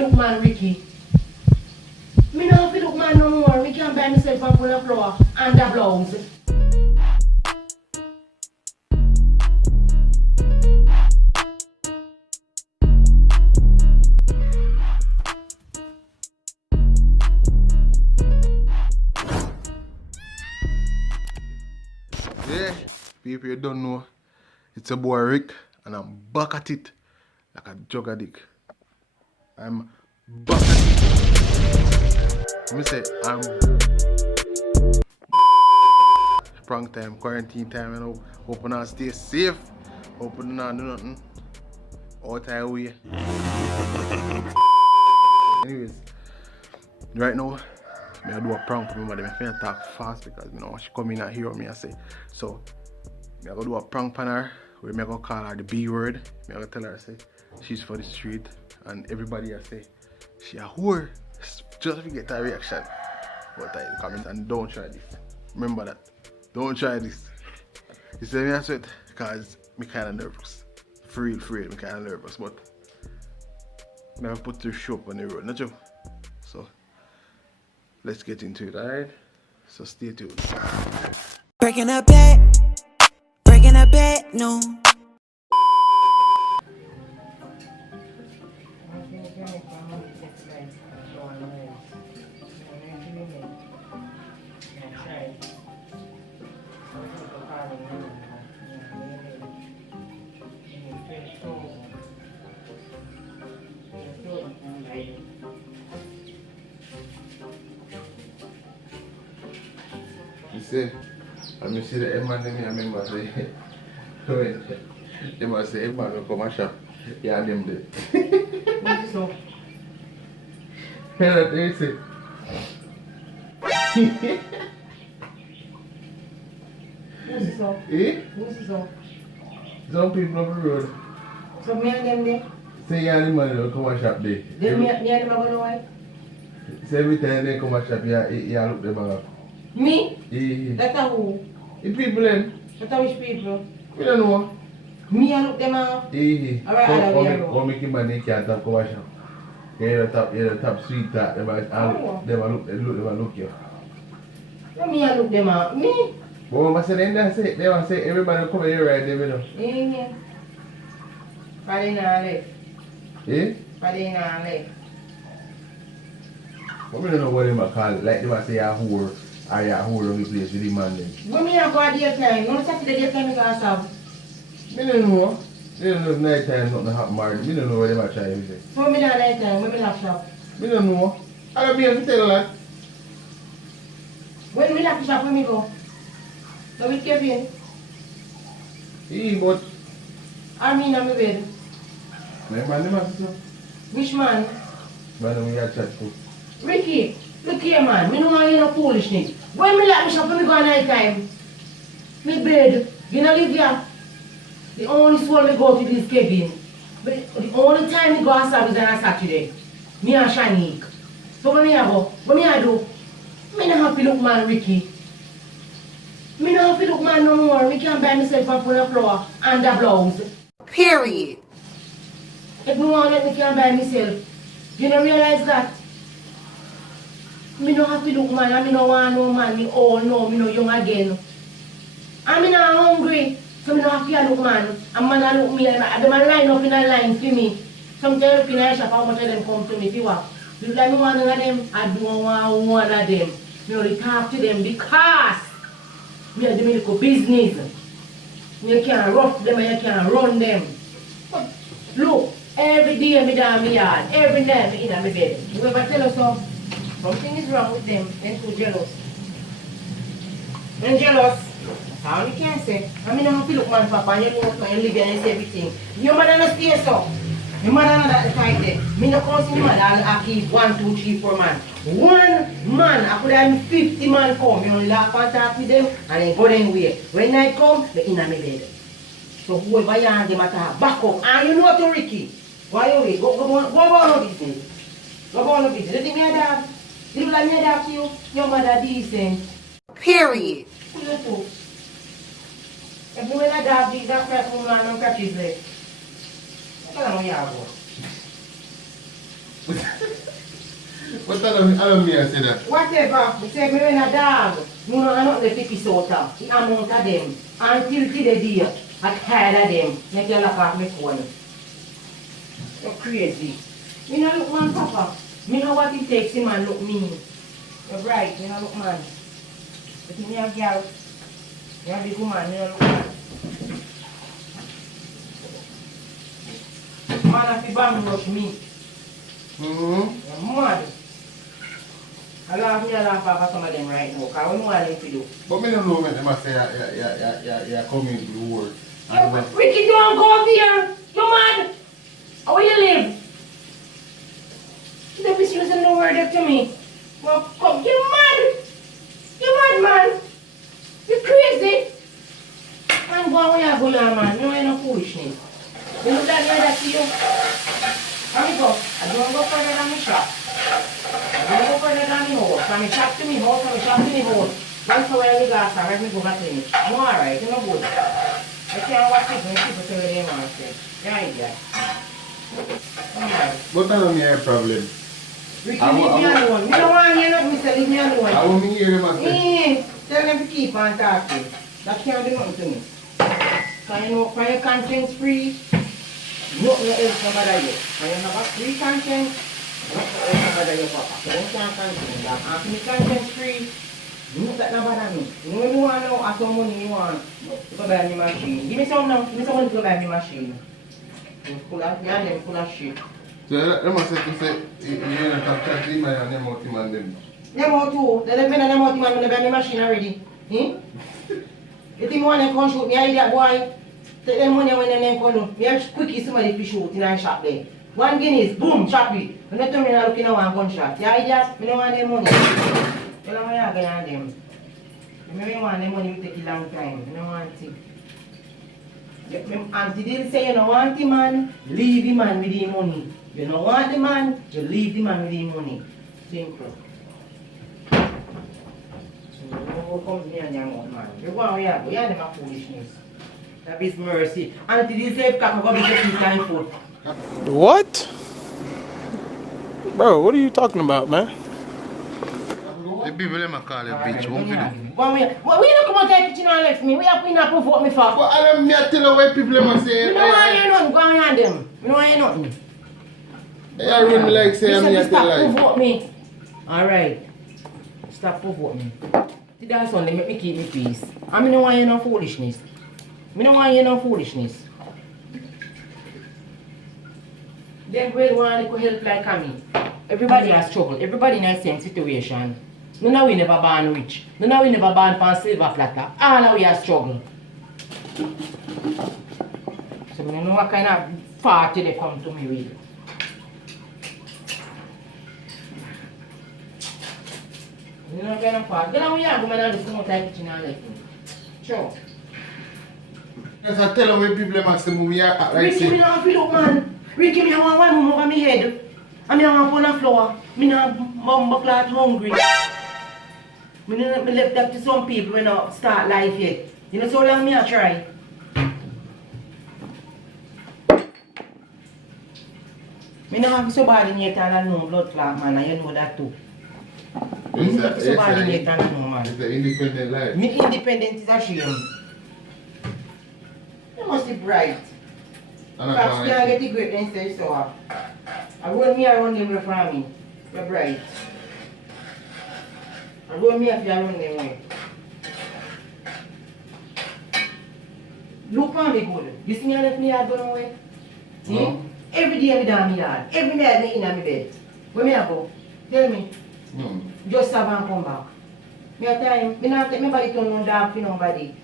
look man, Ricky. Me no have to look man no more. Me can buy myself a full of flour and a blouse. Yeah, people you don't know, it's a boy Rick and I'm back at it like a jug of dick. I'm back at it. Let me say, I'm prank time, quarantine time, you know. Hoping I stay safe. Hoping I do nothing. All time way. Anyways, right now, I do a prank for me, but I'm finna talk fast because you know she come in and hear me and say. So, I go do a prank on her where I go call her the B word. I go tell her say she's for the street and everybody I say she a whore. Just to get a reaction. But I comment and don't try this. Remember that. Don't try this. You see me I sweat because me kinda nervous. For real, me kinda nervous, but I never put the show up on the road, not you? So let's get into it, alright? So stay tuned. Breaking a bed, no. You see, when you see the man in here, I remember say, they must say, man will come and shop. Yeah, them there. What is up? Hear that they say? What is up? Eh? What is up? Some people on the road So me and them there? say, yeah, the man will come and shop there. Then me and them are going to wife? So every time they come and shop, yeah, look them up. Me? Eh. That's a who? The people then, That's a which people? we don't know. Me and look them up? Eh. Alright, I'll be around. Come make him and they can't have come and shop. Yeah, the top sweet talk, them a look you. Me and look them up? Me? But I say they want say everybody come here right there, you know. Yeah. Friday night left. Eh? Friday night left. But we don't know what they might call it. Like they might say a whore or a whore on the place with the man then. When me and go at daytime, when Saturday daytime me go have. Me don't know. Me don't know if night time nothing happen married. Me don't know what they might try to say. So me not night time, when me lock shop. Me don't know. I don't be able to tell that. When me lock shop, when me go? So with Kevin, But I mean on my bed. my man them have to say. Which man? Man we have chat to. Ricky, look here man, me know how you no foolishness. When me lock me shop, when me go at night time, me bed, you know live here. The only soul me go to is Kevin. But the only time me go outside is on a Saturday. Me and Shanique. So when me a go, what me a do? Me no have to look man Ricky. Me no have to look man no more. Me can buy myself a full of flour and a blouse. Period. If me want it, me can buy myself. You don't realize that? Me no have to look man and me no want no man. Me old no, me no young again. And me not hungry. So me no have to look man. And man a look me. Them a line up in a line for me. Sometimes in a shop how much of them come to me. See what? Look like me want one of them. I don't want one of them. Me only talk to them because me a do me little business. You can't rough them and you can't run them. But look, every day me down my yard, every night me in my bed. Whoever tell us so, something is wrong with them, they're too jealous. They're jealous. That's all you can say. I mean I have to look man papa, and you know so you live here and see everything. Your mother no stay so. Your mother not that type there. Me no come see your mother I keep 1, 2, 3, 4 man. One man, I could have 50 man come. You only laugh and talk with them and then go them way. When night come, they in my bed. So whoever you have them at back up. And you know to Ricky. Why you wait? Go on business. Go on business. You think me a dog? You look like me a dog to you? Your mother decent. Period. Who you too? If you want a dog, big that crack woman and crack his leg. Look at how you go. But I don't mean I say that. Whatever, we say me when a dog, me no not the picky sorta, the amount of them, until to the day, I tired of them, make you lock off my phone. You're crazy. Me no look man, Papa. Me know what it takes him and look mean. You're right, me no look man. But me a girl, me a big woman, me no look man. Man have to bang rush me. You're mad. I laugh at some of them right now, because we know what they do. But me don't know when they say you're coming to the world. Ricky, don't go up here! You mad? How will you live? Don't be using the word up to me. Well, come, you mad? You mad, man? You crazy? Man, go on where you go, man. You ain't no foolishness. You look that near that to you. Let me go. I don't go further than my shop. I don't go further than my house. From my shop to my house, from my shop to my house. Once a while, I gas and let me go back to me. I'm alright, you're no good. I can't watch it when people tell me they want to say. You're an idiot. Alright. But I don't hear a problem. Ricky, leave me alone. Me don't want to hear nothing, Mr. Leave me alone. I won't hear them say. Tell them to keep on talking. That can't do nothing to me. Because you know, for your conscience free, nothing else no bother you. When you have a free conscience, nothing else no bother you, Papa. So don't can't conscience that. After me conscience free, nothing that no bother me. You know when you want now, after money you want, go buy me machine. Give me some now, give me some money to go buy me machine. Full of, yeah, them full of shit. So they must say, you're not talking to him and them out him and them. Them out too. They depend on them out, man, when they buy me machine already. You think you want them come shoot me, I idiot boy? Take them money when they come do. Me have quickie somebody to shoot in a shop there. One Guinness, boom, chop it. When they turn me and look in a one gunshot. Yeah, idiot, me don't want them money. Tell them what you're going to them. Me don't want them money, will take a long time. Me don't want it. Auntie did say you don't want the man, leave the man with the money. You don't want the man, you leave the man with the money. Simple. So you come to me and your mouth, man. You go where you go, you are them a foolishness. That is mercy. Auntie did say if I'm going to be taking food. What? Bro, what are you talking about, man? The people them a call it bitch, what we do? Well, we don't come out to the kitchen and left me. We have to provoke me for. But I don't tell you what people them say. We don't want to hear nothing. Go on them. We don't want to hear nothing. They are really like saying me Stop lie. provoke me. Alright. Stop provoke me. See that Sunday make me keep me peace. And I don't want to hear no foolishness. I don't want to hear no foolishness. Them really want to help like me. Everybody has trouble. Everybody in the same situation. None of we never born rich. None of we never born from silver platter. All of we have struggle. So I don't know what kind of party they come to me with. You know what kind of party? Get on with your woman and just come out of the kitchen and left me. Sure. Yes, I tell them when people them say me act like Ricky, say. me don't have to look, man. Ricky, me want one move over my head. And me want on the floor. Me not mumble clot hungry. Me left that to some people when I start life yet. You know so long me I try. Me not have so bad in here and no blood clot, man, and you know that too. Me not have so bad in here and no, man. It's an independent life. Me independent is a shame. You must be bright. Perhaps you can't get the great then say so. I roll me around them way from me. You're bright. I roll me if you run them way. Look on me good. You see me I left me yard going away? See? No. Every day I down my yard. Every night I in my bed. Where me I go? Tell me. No. Just have and come back. Me a time. Me not take nobody to no dog for nobody.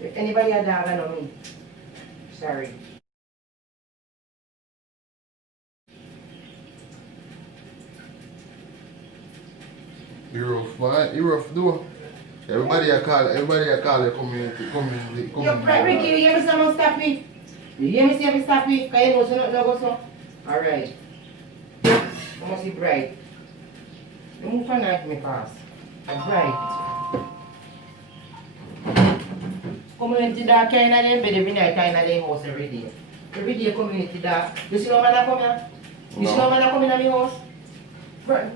If anybody a dog I know me. Sorry. You rough, man. You rough, do. Everybody a call the community. You're right, Ricky. You hear me someone stop me? You hear me say me stop me? Because you know so nothing go so. Alright. You must be bright. You move for night me pass. Bright. Community dark kind of them bed every night, kind of them house every day. Every day community dark. You see no man that come here? You see my mother coming in the house?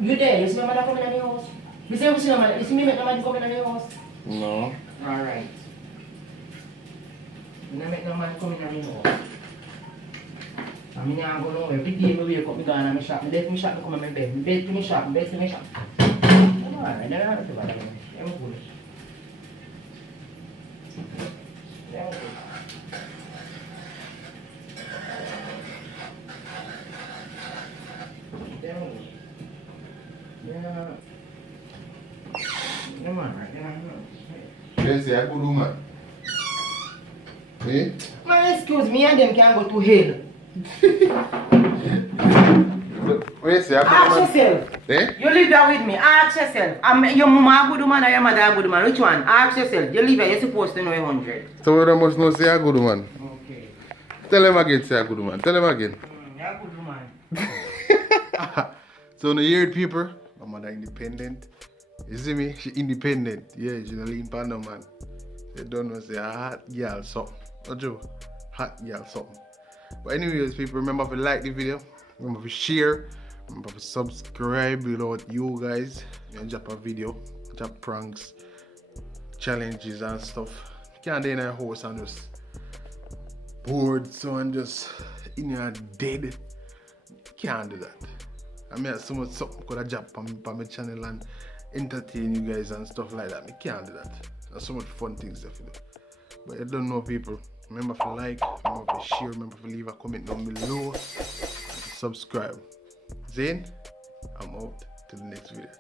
You there? You see my mother coming in the house? You say you see my mother? You see me make my mother come in the house? No. Alright. You don't make no man come in the house. I mean, I'm going nowhere. Every day I wake up, I go in my shop. I left my shop, I come in my bed. My bed to my shop, my bed to my shop. Alright, then I have to buy it. I'm good. I'm good. Yeah. Come on, right? Yes, yeah, good woman. Eh? Man, excuse me, and them can go to hell. Wait, say, Ask yourself. Eh? You live here with me. Ask yourself. Your mama a good woman or your mother a good woman? Which one? Ask yourself. You live here, you're supposed to know 100. So we must know say a good woman. Okay. Tell him again, say a good woman. Tell him again. You're a good woman. So the year people, my mother independent. You see me? She independent. Yeah, she don't lean pan no man. They don't know say a hot girl something. Not true. Hot girl something. But anyways, people, remember to like the video. Remember to share. Remember to subscribe. Without you guys, you can drop a video, drop pranks, challenges and stuff. You can't do in a house and just bored, so and just in your dead. Can't do that. I mean, so much something could have dropped on my channel and entertain you guys and stuff like that. I can't do that. There's so much fun things to do. But I don't know, people. Remember to like, remember to share, remember to leave a comment down below, subscribe. Zane, I'm out till the next video.